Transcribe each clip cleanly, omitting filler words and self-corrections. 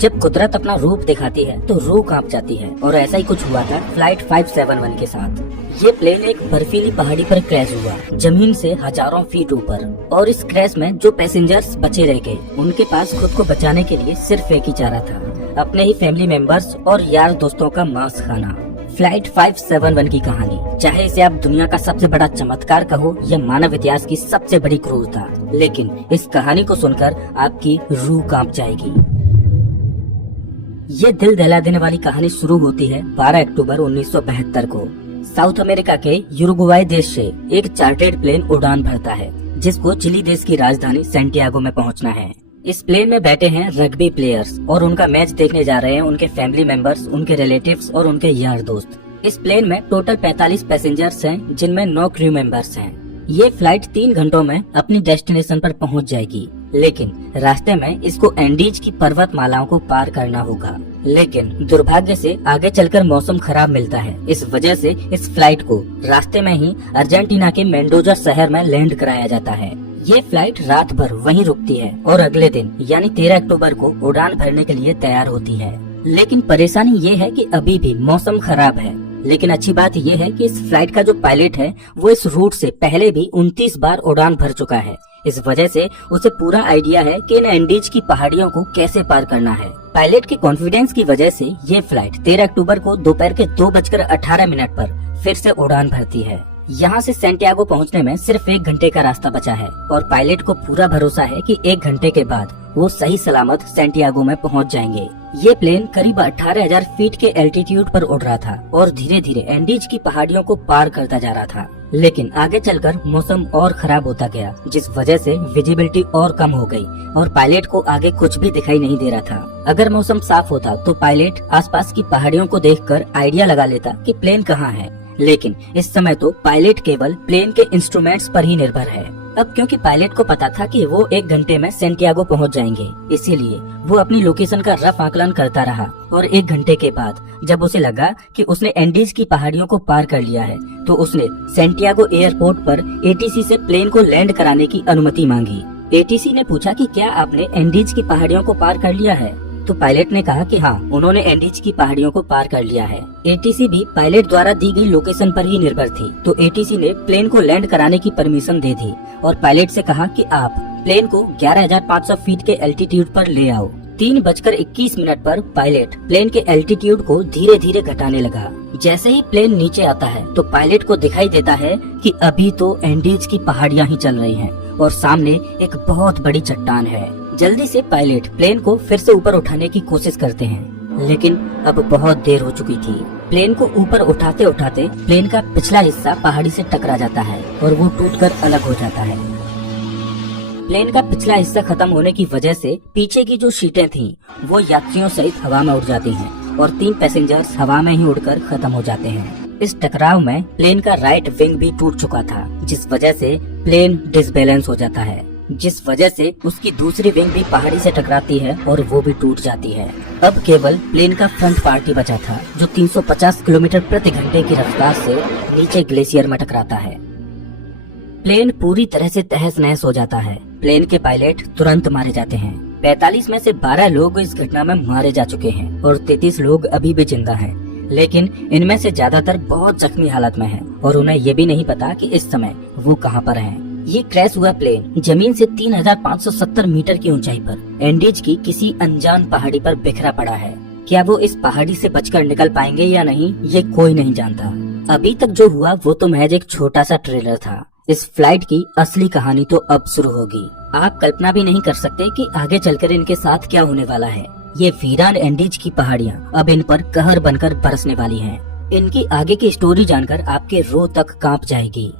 जब कुदरत अपना रूप दिखाती है तो रूह कांप जाती है, और ऐसा ही कुछ हुआ था फ्लाइट 571 के साथ। ये प्लेन एक बर्फीली पहाड़ी पर क्रैश हुआ, जमीन से हजारों फीट ऊपर। और इस क्रैश में जो पैसेंजर्स बचे रह गए, उनके पास खुद को बचाने के लिए सिर्फ एक ही चारा था, अपने ही फैमिली मेंबर्स और यार दोस्तों का मांस खाना। फ्लाइट 571 की कहानी, चाहे इसे आप दुनिया का सबसे बड़ा चमत्कार कहो या मानव इतिहास की सबसे बड़ी क्रूरता, लेकिन इस कहानी को सुनकर आपकी रूह कांप जाएगी। ये दिल दहला देने वाली कहानी शुरू होती है 12 अक्टूबर 1972 को। साउथ अमेरिका के यूरुग्वाई देश से एक चार्टर्ड प्लेन उड़ान भरता है, जिसको चिली देश की राजधानी सैंटियागो में पहुंचना है। इस प्लेन में बैठे हैं रग्बी प्लेयर्स और उनका मैच देखने जा रहे हैं उनके फैमिली मेंबर्स, उनके रिलेटिव्स और उनके यार दोस्त। इस प्लेन में टोटल 45 पैसेंजर्स हैं, जिनमें 9 क्रू मेंबर्स हैं। ये फ्लाइट 3 घंटों में अपनी डेस्टिनेशन पर पहुंच जाएगी, लेकिन रास्ते में इसको एंडीज की पर्वतमालाओं को पार करना होगा। लेकिन दुर्भाग्य से आगे चलकर मौसम खराब मिलता है। इस वजह से इस फ्लाइट को रास्ते में ही अर्जेंटीना के मेंडोजा शहर में लैंड कराया जाता है। ये फ्लाइट रात भर वहीं रुकती है और अगले दिन यानी 13 अक्टूबर को उड़ान भरने के लिए तैयार होती है। लेकिन परेशानी ये है कि अभी भी मौसम खराब है। लेकिन अच्छी बात ये है कि इस फ्लाइट का जो पायलट है वो इस रूट से पहले भी 29 बार उड़ान भर चुका है। इस वजह से उसे पूरा आइडिया है कि इन एंडीज की पहाड़ियों को कैसे पार करना है। पायलट के कॉन्फिडेंस की वजह से ये फ्लाइट 13 अक्टूबर को दोपहर के 2:18 पर फिर से उड़ान भरती है। यहाँ से सैंटियागो पहुँचने में सिर्फ 1 घंटे का रास्ता बचा है और पायलट को पूरा भरोसा है कि 1 घंटे के बाद वो सही सलामत सैंटियागो में पहुँच जाएंगे। ये प्लेन करीब 18,000 फीट के एल्टीट्यूड पर उड़ रहा था और धीरे धीरे एंडीज की पहाड़ियों को पार करता जा रहा था। लेकिन आगे चलकर मौसम और खराब होता गया, जिस वजह से विजिबिलिटी और कम हो गई और पायलट को आगे कुछ भी दिखाई नहीं दे रहा था। अगर मौसम साफ होता तो पायलट आसपास की पहाड़ियों को देखकर आइडिया लगा लेता कि प्लेन कहाँ है। लेकिन इस समय तो पायलट केवल प्लेन के इंस्ट्रूमेंट्स पर ही निर्भर है। अब क्योंकि पायलट को पता था कि वो 1 घंटे में सैंटियागो पहुंच जाएंगे, इसीलिए वो अपनी लोकेशन का रफ आकलन करता रहा। और 1 घंटे के बाद जब उसे लगा कि उसने एंडीज की पहाड़ियों को पार कर लिया है, तो उसने सैंटियागो एयरपोर्ट पर एटीसी से प्लेन को लैंड कराने की अनुमति मांगी। एटीसी ने पूछा कि क्या आपने एंडीज की पहाड़ियों को पार कर लिया है? तो पायलट ने कहा कि हाँ, उन्होंने एंडीज की पहाड़ियों को पार कर लिया है। एटीसी भी पायलट द्वारा दी गई लोकेशन पर ही निर्भर थी, तो एटीसी ने प्लेन को लैंड कराने की परमिशन दे दी और पायलट से कहा कि आप प्लेन को 11,500 फीट के एल्टीट्यूड पर ले आओ। 3:21 पर पायलट प्लेन के एल्टीट्यूड को धीरे धीरे घटाने लगा। जैसे ही प्लेन नीचे आता है तो पायलट को दिखाई देता है कि अभी तो एंडीज की पहाड़ियाँ ही चल रही हैं और सामने एक बहुत बड़ी चट्टान है। जल्दी से पायलट प्लेन को फिर से ऊपर उठाने की कोशिश करते हैं, लेकिन अब बहुत देर हो चुकी थी। प्लेन को ऊपर उठाते उठाते प्लेन का पिछला हिस्सा पहाड़ी से टकरा जाता है और वो टूटकर अलग हो जाता है। प्लेन का पिछला हिस्सा खत्म होने की वजह से पीछे की जो सीटें थीं, वो यात्रियों सहित हवा में उड़ जाती हैं और 3 पैसेंजर्स हवा में ही उड़कर खत्म हो जाते हैं। इस टकराव में प्लेन का राइट विंग भी टूट चुका था, जिस वजह से प्लेन डिसबैलेंस हो जाता है, जिस वजह से उसकी दूसरी विंग भी पहाड़ी से टकराती है और वो भी टूट जाती है। अब केवल प्लेन का फ्रंट पार्ट ही बचा था, जो 350 किलोमीटर प्रति घंटे की रफ्तार से नीचे ग्लेशियर में टकराता है। प्लेन पूरी तरह से तहस नहस हो जाता है। प्लेन के पायलट तुरंत मारे जाते हैं। 45 में से 12 लोग इस घटना में मारे जा चुके हैं और 33 लोग अभी भी जिंदा हैं। लेकिन इनमें से ज्यादातर बहुत जख्मी हालत में हैं और उन्हें ये भी नहीं पता कि इस समय वो कहाँ पर हैं। ये क्रैश हुआ प्लेन जमीन से 3,570 मीटर की ऊंचाई पर एंडीज की किसी अनजान पहाड़ी पर बिखरा पड़ा है। क्या वो इस पहाड़ी से बचकर निकल पाएंगे या नहीं, ये कोई नहीं जानता। अभी तक जो हुआ वो तो महज एक छोटा सा ट्रेलर था। इस फ्लाइट की असली कहानी तो अब शुरू होगी। आप कल्पना भी नहीं कर सकते कि आगे चलकर इनके साथ क्या होने वाला है। ये वीरान एंडीज की पहाड़ियाँ अब इन पर कहर बनकर बरसने वाली हैं। इनकी आगे की स्टोरी जानकर आपके रूह तक कांप जाएगी।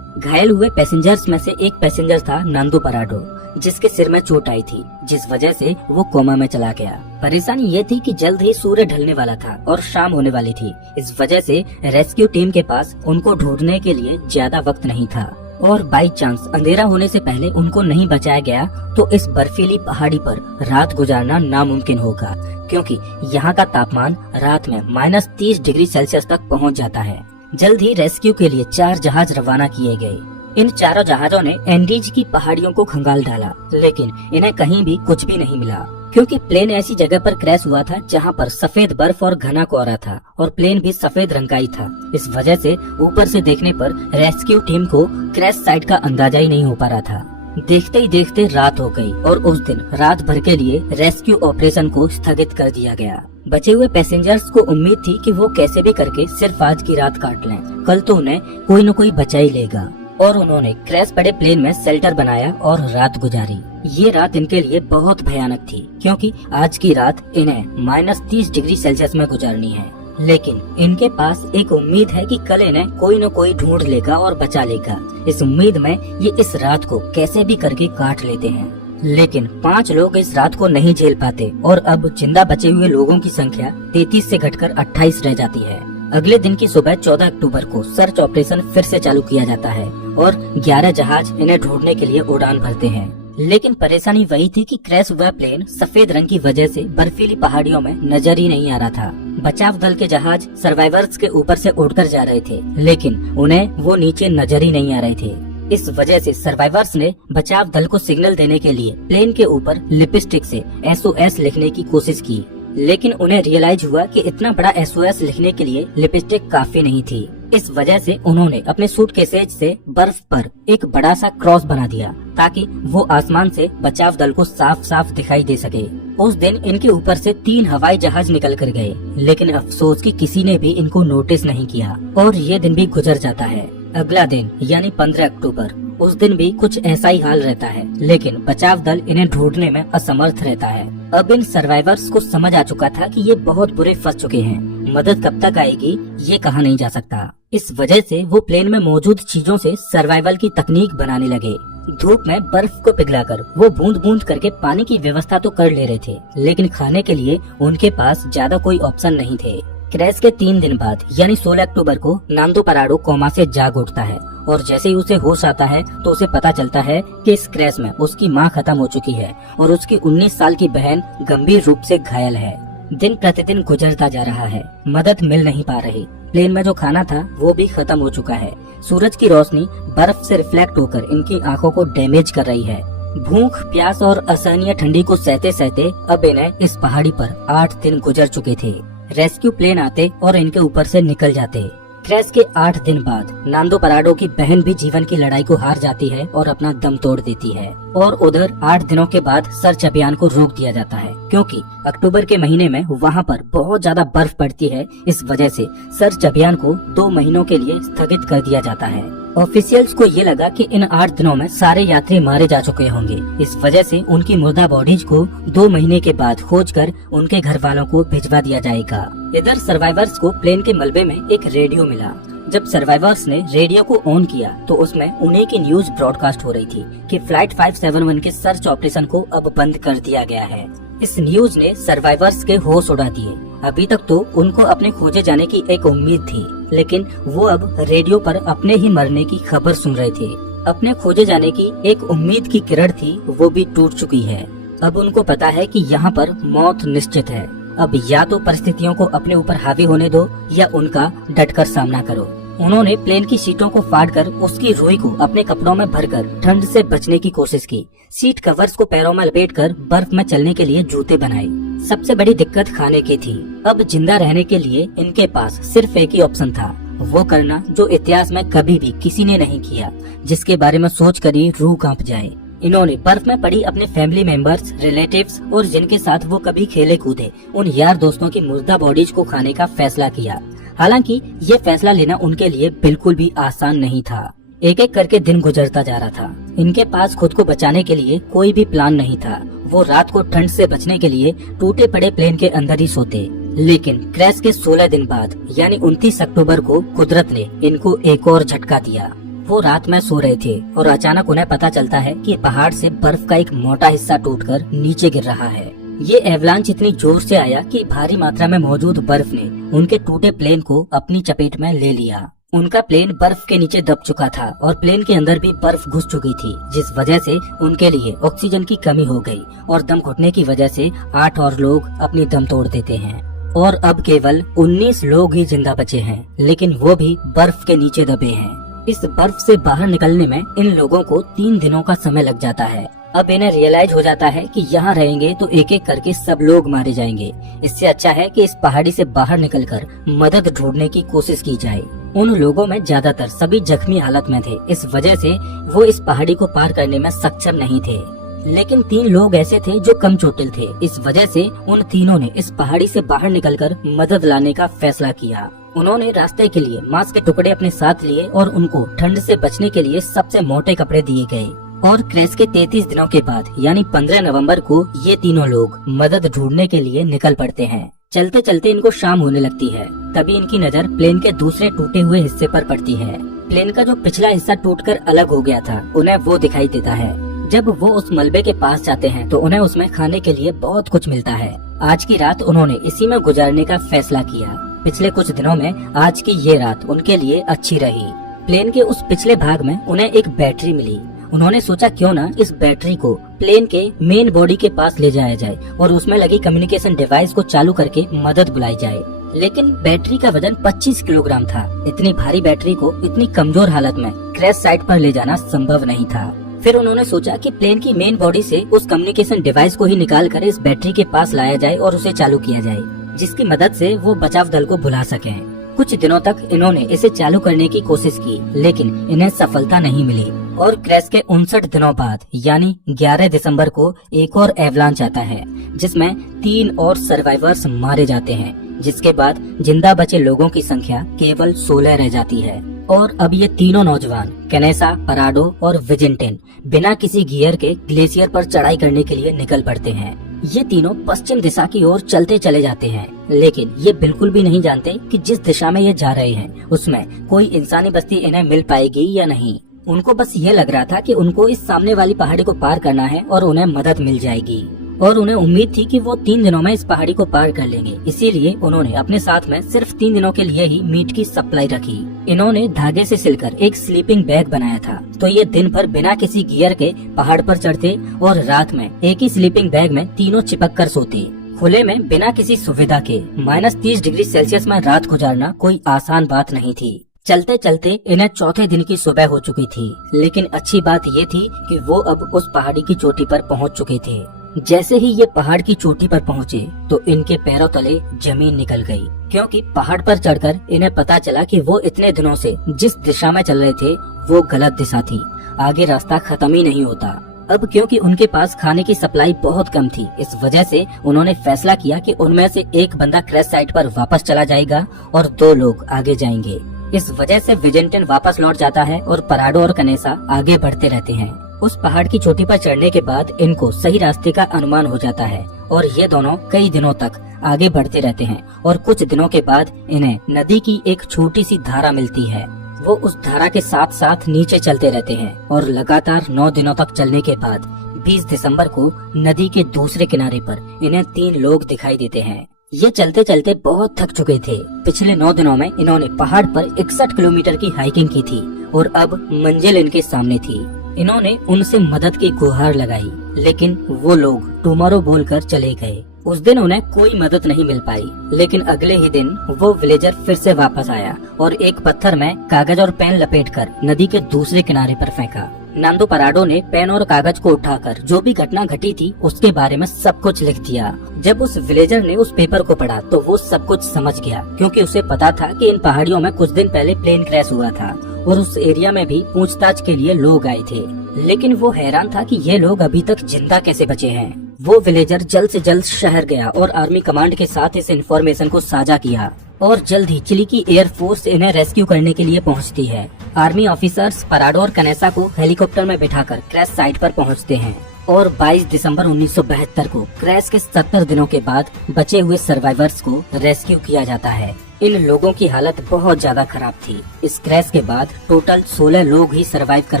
घायल हुए पैसेंजर्स में से एक पैसेंजर था नंदू पराडो, जिसके सिर में चोट आई थी, जिस वजह से वो कोमा में चला गया। परेशानी ये थी कि जल्द ही सूर्य ढलने वाला था और शाम होने वाली थी। इस वजह से रेस्क्यू टीम के पास उनको ढूंढने के लिए ज्यादा वक्त नहीं था और बाई चांस अंधेरा होने से पहले उनको नहीं बचाया गया तो इस बर्फीली पहाड़ी पर रात गुजारना नामुमकिन होगा, क्योंकि यहाँ का तापमान रात में -30 डिग्री सेल्सियस तक पहुँच जाता है। जल्द ही रेस्क्यू के लिए 4 जहाज रवाना किए गए। इन चारों जहाजों ने एंडीज की पहाड़ियों को खंगाल डाला, लेकिन इन्हें कहीं भी कुछ भी नहीं मिला। क्योंकि प्लेन ऐसी जगह पर क्रैश हुआ था जहां पर सफेद बर्फ और घना कोहरा था और प्लेन भी सफेद रंग का ही था। इस वजह से ऊपर से देखने पर रेस्क्यू टीम को क्रैश साइट का अंदाजा ही नहीं हो पा रहा था। देखते ही देखते रात हो गई और उस दिन रात भर के लिए रेस्क्यू ऑपरेशन को स्थगित कर दिया गया। बचे हुए पैसेंजर्स को उम्मीद थी कि वो कैसे भी करके सिर्फ आज की रात काट लें, कल तो उन्हें कोई न कोई बचा ही लेगा। और उन्होंने क्रैश पड़े प्लेन में शेल्टर बनाया और रात गुजारी। ये रात इनके लिए बहुत भयानक थी क्योंकि आज की रात इन्हें -30 डिग्री सेल्सियस में गुजारनी है। लेकिन इनके पास एक उम्मीद है कि कल इन्हें कोई न कोई ढूंढ लेगा और बचा लेगा। इस उम्मीद में ये इस रात को कैसे भी करके काट लेते हैं। लेकिन 5 लोग इस रात को नहीं झेल पाते और अब जिंदा बचे हुए लोगों की संख्या 33 से घटकर 28 रह जाती है। अगले दिन की सुबह 14 अक्टूबर को सर्च ऑपरेशन फिर से चालू किया जाता है और 11 जहाज इन्हें ढूंढने के लिए उड़ान भरते हैं। लेकिन परेशानी वही थी कि क्रैश हुआ प्लेन सफेद रंग की वजह से बर्फीली पहाड़ियों में नजर ही नहीं आ रहा था। बचाव दल के जहाज सर्वाइवर्स के ऊपर से उड़कर जा रहे थे, लेकिन उन्हें वो नीचे नजर ही नहीं आ रहे थे। इस वजह से सर्वाइवर्स ने बचाव दल को सिग्नल देने के लिए प्लेन के ऊपर लिपस्टिक से SOS लिखने की कोशिश की, लेकिन उन्हें रियलाइज हुआ कि इतना बड़ा SOS लिखने के लिए लिपस्टिक काफी नहीं थी। इस वजह से उन्होंने अपने सूटकेसेज से बर्फ पर एक बड़ा सा क्रॉस बना दिया ताकि वो आसमान से बचाव दल को साफ साफ दिखाई दे सके। उस दिन इनके ऊपर से 3 हवाई जहाज निकल कर गए, लेकिन अफसोस कि किसी ने भी इनको नोटिस नहीं किया और ये दिन भी गुजर जाता है। अगला दिन यानी 15 अक्टूबर, उस दिन भी कुछ ऐसा ही हाल रहता है, लेकिन बचाव दल इन्हें ढूंढने में असमर्थ रहता है। अब इन सर्वाइवर्स को समझ आ चुका था कि ये बहुत बुरे फंस चुके हैं, मदद कब तक आएगी ये कहा नहीं जा सकता। इस वजह से वो प्लेन में मौजूद चीजों से सर्वाइवल की तकनीक बनाने लगे। धूप में बर्फ को पिघलाकर वो बूंद बूंद करके पानी की व्यवस्था तो कर ले रहे थे, लेकिन खाने के लिए उनके पास ज्यादा कोई ऑप्शन नहीं थे। क्रैश के 3 दिन बाद यानी 16 अक्टूबर को नांदो पराडो कोमा से जाग उठता है और जैसे ही उसे होश आता है तो उसे पता चलता है कि इस क्रैश में उसकी मां खत्म हो चुकी है और उसकी 19 साल की बहन गंभीर रूप से घायल है। दिन प्रतिदिन गुजरता जा रहा है, मदद मिल नहीं पा रही। प्लेन में जो खाना था वो भी खत्म हो चुका है। सूरज की रोशनी बर्फ से रिफ्लेक्ट होकर इनकी आंखों को डैमेज कर रही है। भूख, प्यास और असहनीय ठंडी को सहते सहते अब इन्हें इस पहाड़ी पर 8 दिन गुजर चुके थे। रेस्क्यू प्लेन आते और इनके ऊपर से निकल जाते। क्रैश के 8 दिन बाद नांदो पराडो की बहन भी जीवन की लड़ाई को हार जाती है और अपना दम तोड़ देती है। और उधर 8 दिनों के बाद सर्च अभियान को रोक दिया जाता है क्योंकि अक्टूबर के महीने में वहां पर बहुत ज्यादा बर्फ पड़ती है। इस वजह से सर्च अभियान को 2 महीनों के लिए स्थगित कर दिया जाता है। ऑफिशियल्स को ये लगा कि इन 8 दिनों में सारे यात्री मारे जा चुके होंगे। इस वजह से उनकी मुर्दा बॉडीज को 2 महीने के बाद खोजकर उनके घर वालों को भिजवा दिया जाएगा। इधर सर्वाइवर्स को प्लेन के मलबे में एक रेडियो मिला। जब सर्वाइवर्स ने रेडियो को ऑन किया तो उसमें उन्हीं की न्यूज ब्रॉडकास्ट हो रही थी कि फ्लाइट 571 के सर्च ऑपरेशन को अब बंद कर दिया गया है। इस न्यूज ने सर्वाइवर्स के होश उड़ा दिए। अभी तक तो उनको अपने खोजे जाने की एक उम्मीद थी, लेकिन वो अब रेडियो पर अपने ही मरने की खबर सुन रहे थे। अपने खोजे जाने की एक उम्मीद की किरण थी, वो भी टूट चुकी है। अब उनको पता है कि यहाँ पर मौत निश्चित है। अब या तो परिस्थितियों को अपने ऊपर हावी होने दो या उनका डटकर सामना करो। उन्होंने प्लेन की सीटों को फाड़कर उसकी रुई को अपने कपड़ों में भरकर ठंड से बचने की कोशिश की। सीट कवर्स को पैरों में लपेटकर बर्फ में चलने के लिए जूते बनाए। सबसे बड़ी दिक्कत खाने की थी। अब जिंदा रहने के लिए इनके पास सिर्फ एक ही ऑप्शन था, वो करना जो इतिहास में कभी भी किसी ने नहीं किया, जिसके बारे में सोच कर ही रूह कांप जाए। इन्होंने बर्फ में पड़ी अपने फैमिली मेंबर्स, रिलेटिव्स और जिनके साथ वो कभी खेले कूदे उन यार दोस्तों की मुर्दा बॉडीज को खाने का फैसला किया। हालांकि ये फैसला लेना उनके लिए बिल्कुल भी आसान नहीं था। एक एक करके दिन गुजरता जा रहा था। इनके पास खुद को बचाने के लिए कोई भी प्लान नहीं था। वो रात को ठंड से बचने के लिए टूटे पड़े प्लेन के अंदर ही सोते। लेकिन क्रैश के 16 दिन बाद यानी 29 अक्टूबर को कुदरत ने इनको एक और झटका दिया। वो रात में सो रहे थे और अचानक उन्हें पता चलता है कि पहाड़ से बर्फ का एक मोटा हिस्सा टूटकर नीचे गिर रहा है। ये एवलांच इतनी जोर से आया कि भारी मात्रा में मौजूद बर्फ ने उनके टूटे प्लेन को अपनी चपेट में ले लिया। उनका प्लेन बर्फ के नीचे दब चुका था और प्लेन के अंदर भी बर्फ घुस चुकी थी, जिस वजह से उनके लिए ऑक्सीजन की कमी हो गई और दम घुटने की वजह से 8 और लोग अपनी दम तोड़ देते हैं। और अब केवल 19 लोग ही जिंदा बचे हैं, लेकिन वो भी बर्फ के नीचे दबे हैं। इस बर्फ से बाहर निकलने में इन लोगों को 3 दिनों का समय लग जाता है। अब इन्हें रियलाइज हो जाता है कि यहाँ रहेंगे तो एक एक करके सब लोग मारे जाएंगे। इससे अच्छा है कि इस पहाड़ी से बाहर निकलकर मदद ढूंढने की कोशिश की जाए। उन लोगों में ज्यादातर सभी जख्मी हालत में थे, इस वजह से वो इस पहाड़ी को पार करने में सक्षम नहीं थे। लेकिन 3 लोग ऐसे थे जो कम चोटिल थे, इस वजह से उन तीनों ने इस पहाड़ी से बाहर निकलकर मदद लाने का फैसला किया। उन्होंने रास्ते के लिए मांस के टुकड़े अपने साथ लिए और उनको ठंड से बचने के लिए सबसे मोटे कपड़े दिए गए। और क्रैश के 33 दिनों के बाद यानी 15 नवंबर को ये तीनों लोग मदद ढूंढने के लिए निकल पड़ते हैं। चलते चलते इनको शाम होने लगती है, तभी इनकी नजर प्लेन के दूसरे टूटे हुए हिस्से पर पड़ती है। प्लेन का जो पिछला हिस्सा टूटकर अलग हो गया था, उन्हें वो दिखाई देता है। जब वो उस मलबे के पास जाते हैं तो उन्हें उसमें खाने के लिए बहुत कुछ मिलता है। आज की रात उन्होंने इसी में गुजारने का फैसला किया। पिछले कुछ दिनों में आज की ये रात उनके लिए अच्छी रही। प्लेन के उस पिछले भाग में उन्हें एक बैटरी मिली। उन्होंने सोचा क्यों ना इस बैटरी को प्लेन के मेन बॉडी के पास ले जाया जाए और उसमें लगी कम्युनिकेशन डिवाइस को चालू करके मदद बुलाई जाए। लेकिन बैटरी का वजन 25 किलोग्राम था। इतनी भारी बैटरी को इतनी कमजोर हालत में क्रैश साइट पर ले जाना संभव नहीं था। फिर उन्होंने सोचा कि प्लेन की मेन बॉडी से उस कम्युनिकेशन डिवाइस को ही निकाल कर इस बैटरी के पास लाया जाए और उसे चालू किया जाए, जिसकी मदद से वो बचाव दल को बुला सकें। कुछ दिनों तक इन्होंने इसे चालू करने की कोशिश की, लेकिन इन्हें सफलता नहीं मिली। और क्रैश के 59 दिनों बाद यानी 11 दिसंबर को एक और एवलांच आता है, जिसमें 3 और सर्वाइवर्स मारे जाते हैं, जिसके बाद जिंदा बचे लोगों की संख्या केवल 16 रह जाती है। और अब ये तीनों नौजवान कैनेसा, पराडो और विजिंटेन बिना किसी गियर के ग्लेशियर पर चढ़ाई करने के लिए निकल पड़ते हैं। ये तीनों पश्चिम दिशा की ओर चलते चले जाते हैं, लेकिन ये बिल्कुल भी नहीं जानते कि जिस दिशा में ये जा रहे हैं उसमें कोई इंसानी बस्ती इन्हें मिल पाएगी या नहीं। उनको बस ये लग रहा था कि उनको इस सामने वाली पहाड़ी को पार करना है और उन्हें मदद मिल जाएगी। और उन्हें उम्मीद थी कि वो 3 दिनों में इस पहाड़ी को पार कर लेंगे, इसीलिए उन्होंने अपने साथ में सिर्फ 3 दिनों के लिए ही मीट की सप्लाई रखी। इन्होंने धागे से सिलकर एक स्लीपिंग बैग बनाया था, तो ये दिन भर बिना किसी गियर के पहाड़ पर चढ़ते और रात में एक ही स्लीपिंग बैग में तीनों चिपक कर सोते। खुले में बिना किसी सुविधा के -30 डिग्री सेल्सियस में रात गुजारना कोई आसान बात नहीं थी। चलते चलते इन्हें चौथे दिन की सुबह हो चुकी थी, लेकिन अच्छी बात ये थी कि वो अब उस पहाड़ी की चोटी पर पहुंच चुके थे। जैसे ही ये पहाड़ की चोटी पर पहुंचे तो इनके पैरों तले जमीन निकल गई, क्योंकि पहाड़ पर चढ़कर इन्हें पता चला कि वो इतने दिनों से जिस दिशा में चल रहे थे वो गलत दिशा थी। आगे रास्ता खत्म ही नहीं होता। अब क्योंकि उनके पास खाने की सप्लाई बहुत कम थी, इस वजह से उन्होंने फैसला किया कि उनमें से एक बंदा क्रैश साइट पर वापस चला जाएगा और 2 लोग आगे जाएंगे। इस वजह से विजेंटन वापस लौट जाता है और पराडो और कनेसा आगे बढ़ते रहते हैं। उस पहाड़ की चोटी पर चढ़ने के बाद इनको सही रास्ते का अनुमान हो जाता है और ये दोनों कई दिनों तक आगे बढ़ते रहते हैं। और कुछ दिनों के बाद इन्हें नदी की एक छोटी सी धारा मिलती है। वो उस धारा के साथ साथ नीचे चलते रहते हैं और लगातार 9 दिनों तक चलने के बाद 20 दिसंबर को नदी के दूसरे किनारे पर इन्हें 3 लोग दिखाई देते हैं। ये चलते चलते बहुत थक चुके थे। पिछले 9 दिनों में इन्होंने पहाड़ पर 61 किलोमीटर की हाइकिंग की थी और अब मंजिल इनके सामने थी। इन्होंने उनसे मदद की गुहार लगाई, लेकिन वो लोग टुमारो बोलकर चले गए। उस दिन उन्हें कोई मदद नहीं मिल पाई, लेकिन अगले ही दिन वो विलेजर फिर से वापस आया और एक पत्थर में कागज और पेन लपेटकर नदी के दूसरे किनारे पर फेंका। नांदो पराडो ने पेन और कागज को उठाकर जो भी घटना घटी थी उसके बारे में सब कुछ लिख दिया। जब उस विलेजर ने उस पेपर को पढ़ा तो वो सब कुछ समझ गया, क्योंकि उसे पता था कि इन पहाड़ियों में कुछ दिन पहले प्लेन क्रैश हुआ था और उस एरिया में भी पूछताछ के लिए लोग आए थे। लेकिन वो हैरान था कि ये लोग अभी तक जिंदा कैसे बचे हैं। वो विलेजर जल्द से जल्द शहर गया और आर्मी कमांड के साथ इस इन्फॉर्मेशन को साझा किया और जल्द ही चिली की एयरफोर्स इन्हें रेस्क्यू करने के लिए पहुंचती है। आर्मी ऑफिसर्स पराडो और कनेसा को हेलीकॉप्टर में बिठाकर क्रैश साइट पर पहुंचते हैं और 22 दिसंबर 1972 को क्रैश के 70 दिनों के बाद बचे हुए सर्वाइवर्स को रेस्क्यू किया जाता है। इन लोगों की हालत बहुत ज्यादा खराब थी। इस क्रैश के बाद टोटल 16 लोग ही सरवाइव कर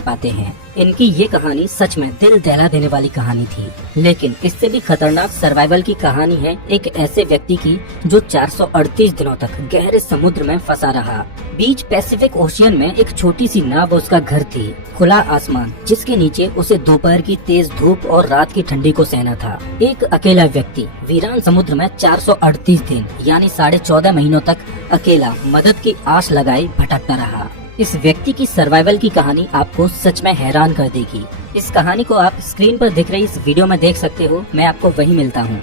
पाते हैं। इनकी ये कहानी सच में दिल दहला देने वाली कहानी थी। लेकिन इससे भी खतरनाक सर्वाइवल की कहानी है एक ऐसे व्यक्ति की जो 438 दिनों तक गहरे समुद्र में फंसा रहा। बीच पैसिफिक ओशियन में एक छोटी सी नाव उसका घर थी, खुला आसमान जिसके नीचे उसे दोपहर की तेज धूप और रात की ठंडी को सहना था। एक अकेला व्यक्ति वीरान समुद्र में 438 दिन यानी 14.5 महीनों तक अकेला मदद की आस लगाए भटकता रहा। इस व्यक्ति की सर्वाइवल की कहानी आपको सच में हैरान कर देगी। इस कहानी को आप स्क्रीन पर दिख रही इस वीडियो में देख सकते हो। मैं आपको वहीं मिलता हूँ।